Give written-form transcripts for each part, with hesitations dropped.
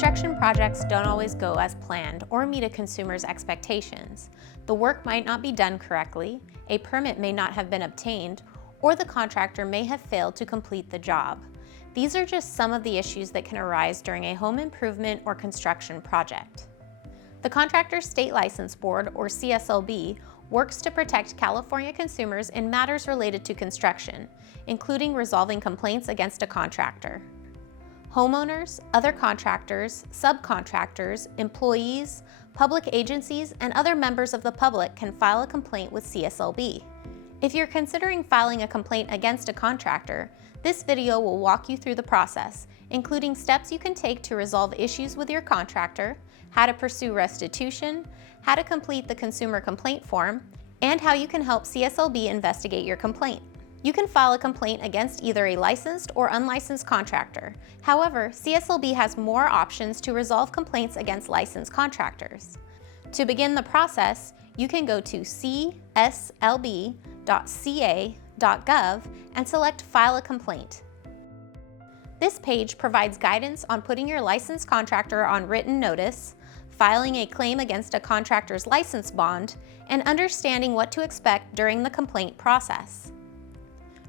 Construction projects don't always go as planned or meet a consumer's expectations. The work might not be done correctly, a permit may not have been obtained, or the contractor may have failed to complete the job. These are just some of the issues that can arise during a home improvement or construction project. The Contractors State License Board, or CSLB, works to protect California consumers in matters related to construction, including resolving complaints against a contractor. Homeowners, other contractors, subcontractors, employees, public agencies, and other members of the public can file a complaint with CSLB. If you're considering filing a complaint against a contractor, this video will walk you through the process, including steps you can take to resolve issues with your contractor, how to pursue restitution, how to complete the consumer complaint form, and how you can help CSLB investigate your complaint. You can file a complaint against either a licensed or unlicensed contractor. However, CSLB has more options to resolve complaints against licensed contractors. To begin the process, you can go to cslb.ca.gov and select File a Complaint. This page provides guidance on putting your licensed contractor on written notice, filing a claim against a contractor's license bond, and understanding what to expect during the complaint process.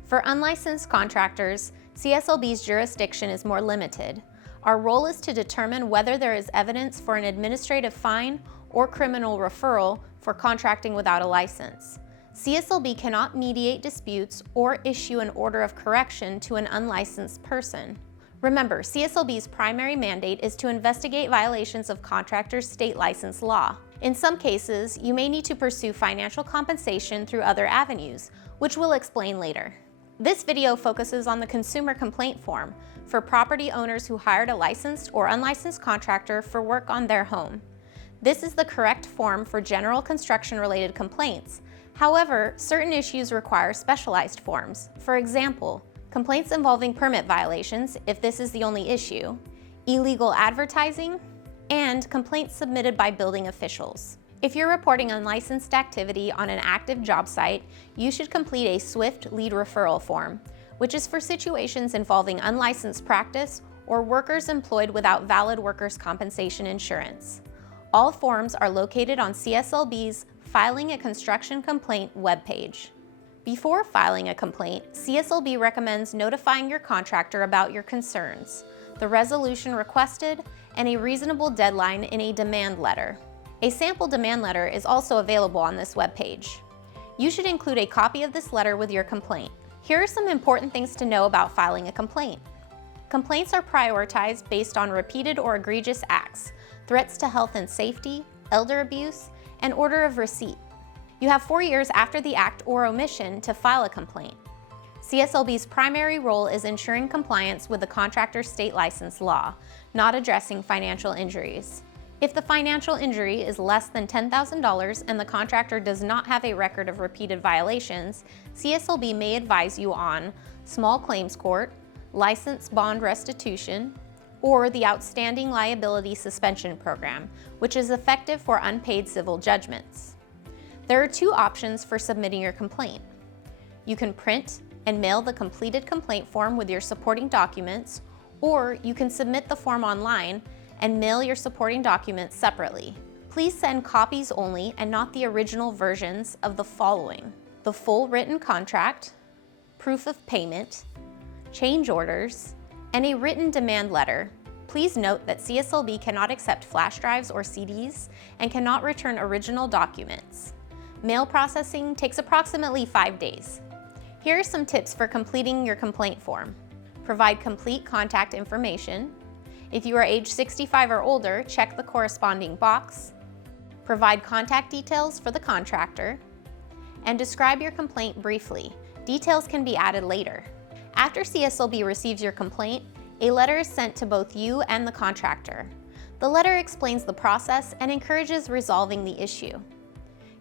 For unlicensed contractors, CSLB's jurisdiction is more limited. Our role is to determine whether there is evidence for an administrative fine or criminal referral for contracting without a license. CSLB cannot mediate disputes or issue an order of correction to an unlicensed person. Remember, CSLB's primary mandate is to investigate violations of contractors' state license law. In some cases, you may need to pursue financial compensation through other avenues, which we'll explain later. This video focuses on the consumer complaint form for property owners who hired a licensed or unlicensed contractor for work on their home. This is the correct form for general construction-related complaints. However, certain issues require specialized forms. For example, complaints involving permit violations, if this is the only issue, illegal advertising, and complaints submitted by building officials. If you're reporting unlicensed activity on an active job site, you should complete a SWIFT lead referral form, which is for situations involving unlicensed practice or workers employed without valid workers' compensation insurance. All forms are located on CSLB's Filing a Construction Complaint webpage. Before filing a complaint, CSLB recommends notifying your contractor about your concerns, the resolution requested, and a reasonable deadline in a demand letter. A sample demand letter is also available on this webpage. You should include a copy of this letter with your complaint. Here are some important things to know about filing a complaint. Complaints are prioritized based on repeated or egregious acts, threats to health and safety, elder abuse, and order of receipt. You have 4 years after the act or omission to file a complaint. CSLB's primary role is ensuring compliance with the contractor's state license law, not addressing financial injuries. If the financial injury is less than $10,000 and the contractor does not have a record of repeated violations, CSLB may advise you on small claims court, license bond restitution, or the Outstanding Liability Suspension Program, which is effective for unpaid civil judgments. There are 2 options for submitting your complaint. You can print and mail the completed complaint form with your supporting documents, or you can submit the form online and mail your supporting documents separately. Please send copies only and not the original versions of the following: the full written contract, proof of payment, change orders, and a written demand letter. Please note that CSLB cannot accept flash drives or CDs and cannot return original documents. Mail processing takes approximately 5 days. Here are some tips for completing your complaint form. Provide complete contact information. If you are age 65 or older, check the corresponding box. Provide contact details for the contractor. And describe your complaint briefly. Details can be added later. After CSLB receives your complaint, a letter is sent to both you and the contractor. The letter explains the process and encourages resolving the issue.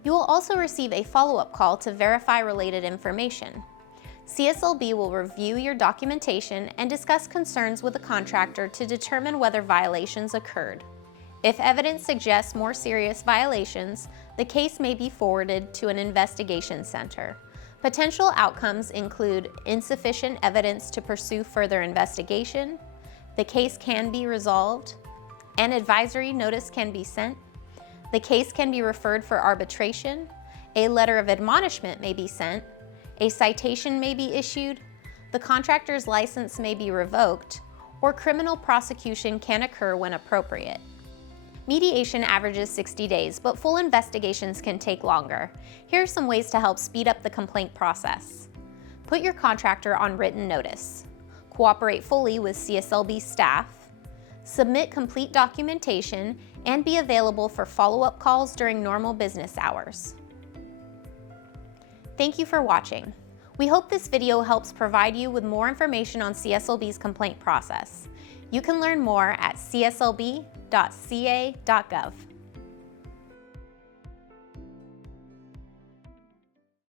You will also receive a follow-up call to verify related information. CSLB will review your documentation and discuss concerns with the contractor to determine whether violations occurred. If evidence suggests more serious violations, the case may be forwarded to an investigation center. Potential outcomes include insufficient evidence to pursue further investigation, the case can be resolved, An advisory notice can be sent. The case can be referred for arbitration. A letter of admonishment may be sent. A citation may be issued. The contractor's license may be revoked, or criminal prosecution can occur when appropriate. Mediation averages 60 days, but full investigations can take longer. Here are some ways to help speed up the complaint process. Put your contractor on written notice. Cooperate fully with CSLB staff. Submit complete documentation and be available for follow-up calls during normal business hours. Thank you for watching. We hope this video helps provide you with more information on CSLB's complaint process. You can learn more at cslb.ca.gov.